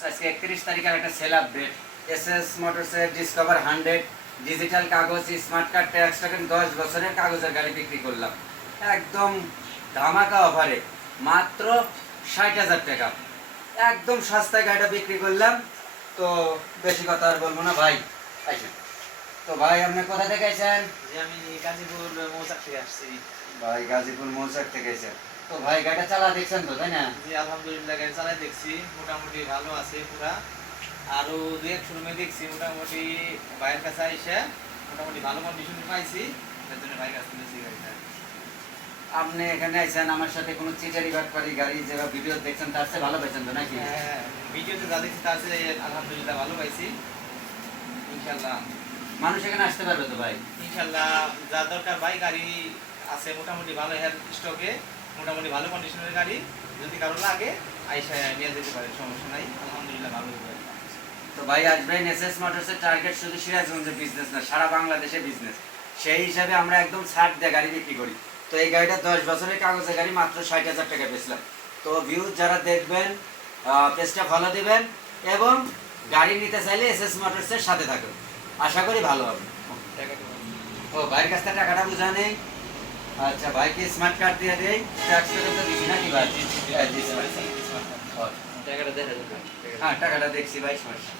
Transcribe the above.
Motors আজকে 31 তারিখের একটা সেল আপডেট। এসএস মোটরসের ডিসকভার 100 ডিজিটাল কাগজ স্মার্ট কার্ড ট্যাক্স টোকেন 10 বছরের কাগজের গাড়ি বিক্রি করলাম একদম ধামাকা অফারে, মাত্র 60,000 টাকা। একদম সস্তায় গাড়িটা বিক্রি করলাম। তো বেশি কথা আর বলবো না ভাই, আইসেন। তো ভাই আপনি কোথা থেকে আইছেন? জি, আমি গাজীপুর মৌচাক থেকে আসছি। ভাই গাজীপুর মৌচাক থেকে আইছেন। তো ভাই গাড়িটা চালা দেখছেন তো, তাই না? জি, আলহামদুলিল্লাহ গাড়ি চালাই দেখছি, মোটামুটি ভালো আছে পুরা। আরো দুই এক শোরুমে দেখছি, মোটামুটি ভাইয়ের কাছে আইসা মোটামুটি ভালো কন্ডিশনে পাইছি, তার জন্য ভাইয়ের কাছে নিয়েছি গাড়িটা। আপনি এখানে আইছেন আমার সাথে কোনো চিটারি বাটপারি গাড়ি যেটা ভিডিও দেখছেন তার চেয়ে ভালো পাইছেন তো নাকি? হ্যাঁ, ভিডিওতে যা দেখছি তার চেয়ে আলহামদুলিল্লাহ ভালো পাইছি। ইনশাল্লাহ মানুষ এখানে আসতে পারবে তো ভাই? ইনশাল্লাহ যা দরকার ভাই গাড়ি আছে মোটামুটি ভালো হেলথ স্টকে, মোটামুটি ভালো কন্ডিশনের গাড়ি। যদি কারো লাগে আইসা নিয়ে যেতে পারে, সমস্যা নাই। আলহামদুলিল্লাহ ভালো হবে। তো ভাই আসবেন। এসএস মোটরসের টার্গেট শুধু সিরাজগঞ্জের বিজনেস না, সারা বাংলাদেশে বিজনেস। সেই হিসাবে আমরা একদম ছাড় দিয়ে গাড়ি বিক্রি করি। তো এই গাড়িটা 10 বছরের কাগজের গাড়ি, মাত্র 60,000 টাকা বেচলাম। তো ভিউজ যারা দেখবেন পেজটা ফলো দিবেন এবং গাড়ি নিতে চাইলে এসএস মোটরসের সাথে থাকুন, আশা করি ভালো হবে। ও ভাইয়ের কাছ থেকে টাকাটা বুঝা নেই। আচ্ছা ভাইকে স্মার্ট কার্ড দিয়ে দেই, ট্যাক্স করে তো দিছি নাকি ভাই? হ্যাঁ, জি স্যার। টাকাটা দেখা যাবে। হ্যাঁ টাকাটা দেখছি ভাই, সমস্যা